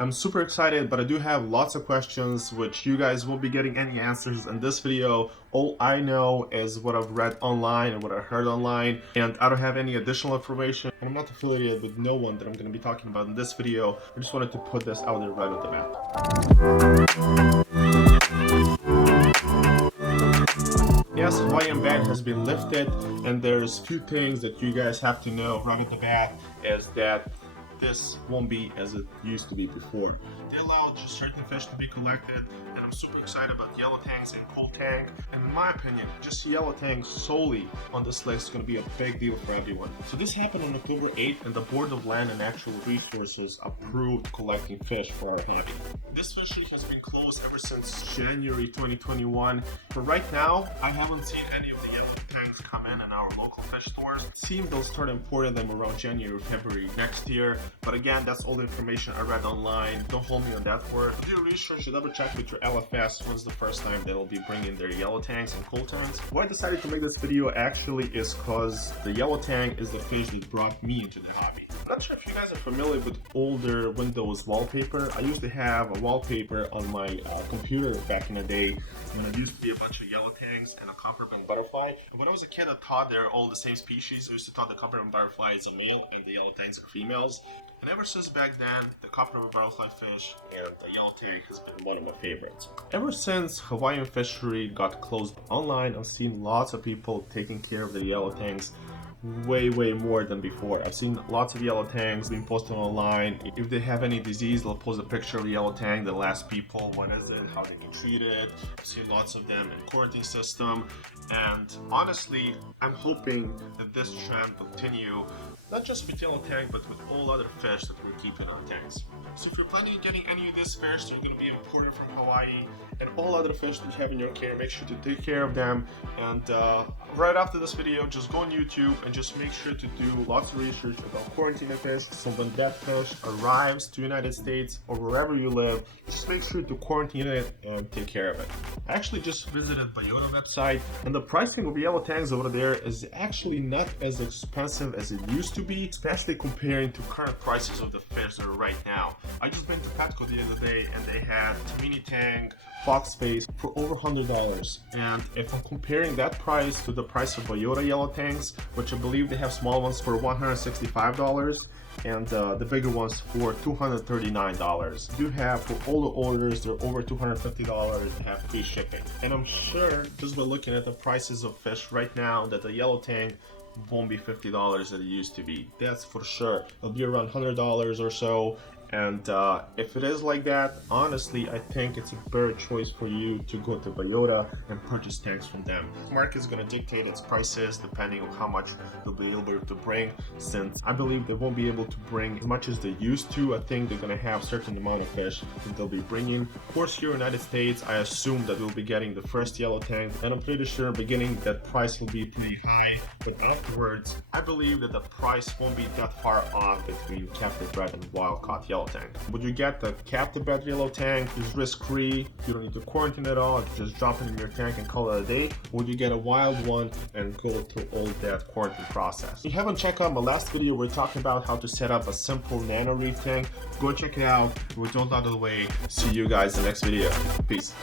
I'm super excited, but I do have lots of questions which you guys won't be getting any answers in this video. All I know is what I've read online and what I heard online, and I don't have any additional information. I'm not affiliated with no one that I'm going to be talking about in this video. I just wanted to put this out there right off the bat. Yes, Hawaiian ban has been lifted, and there's two things that you guys have to know right off the bat is that this won't be as it used to be before. They allow just certain fish to be collected, and I'm super excited about yellow tangs and cool tang. And in my opinion, just yellow tang solely on this list is going to be a big deal for everyone. So this happened on October 8th, and the Board of Land and Natural Resources approved collecting fish for our hobby. This fishery has been closed ever since January 2021. But right now, I haven't seen any of the yellow tangs come in our local fish stores. It seems they'll start importing them around January or February next year. But again, that's all the information I read online. Don't hold me on that word. Do your research and double check with your LFS when's the first time they'll be bringing their yellow tangs and cool tangs. Why I decided to make this video actually is because the yellow tang is the fish that brought me into the hobby. I'm not sure if you guys are familiar with older Windows wallpaper. I used to have a wallpaper on my computer back in the day when it used to be a bunch of yellow tangs and a coppermine butterfly. And when I was a kid, I thought they're all the same species. I used to thought the coppermine butterfly is a male and the yellow tangs are females. And ever since back then, the coppermine butterfly fish and the yellow tang has been one of my favorites. Ever since Hawaiian fishery got closed online, I've seen lots of people taking care of the yellow tangs way more than before. I've seen lots of yellow tangs being posted online. If they have any disease, they'll post a picture of the yellow tang. They'll ask people what is it, how they can treat it. I've seen lots of them in quarantine system, and honestly, I'm hoping that this trend will continue, not just with yellow tang, but with all other fish that we're keeping in our tanks. So if you're planning on getting any of these fish, they're going to be imported from Hawaii, and all other fish that you have in your care, make sure to take care of them. And right after this video, just go on YouTube and just make sure to do lots of research about quarantine fish. So when that fish arrives to the United States or wherever you live, just make sure to quarantine it and take care of it. I actually just visited Biota website, and the pricing of yellow tangs over there is actually not as expensive as it used to be, especially comparing to current prices of the fish that are right now. I just been to Petco the other day, and they had Tamini tang, box face for over $100. And if I'm comparing that price to the price of Biota yellow tangs, which I believe they have small ones for $165 and the bigger ones for $239. Do have for all the orders, they're over $250, they have free shipping. And I'm sure just by looking at the prices of fish right now that the yellow tang won't be $50 that it used to be. That's for sure. It'll be around $100 or so. And if it is like that, honestly, I think it's a better choice for you to go to Biota and purchase tanks from them. The market is going to dictate its prices depending on how much they'll be able to bring, since I believe they won't be able to bring as much as they used to. I think they're going to have a certain amount of fish that they'll be bringing. Of course, here in the United States, I assume that we'll be getting the first yellow tang, and I'm pretty sure in the beginning that price will be pretty high, but afterwards, I believe that the price won't be that far off between captive bred and wild caught yellow tang. Would you get the captive bred yellow tang? It's risk-free. You don't need to quarantine at all. You just drop it in your tank and call it a day. Would you get a wild one and go through all that quarantine process? If you haven't checked out my last video, we're talking about how to set up a simple nano reef tank. Go check it out. We're done out of the way. See you guys in the next video. Peace.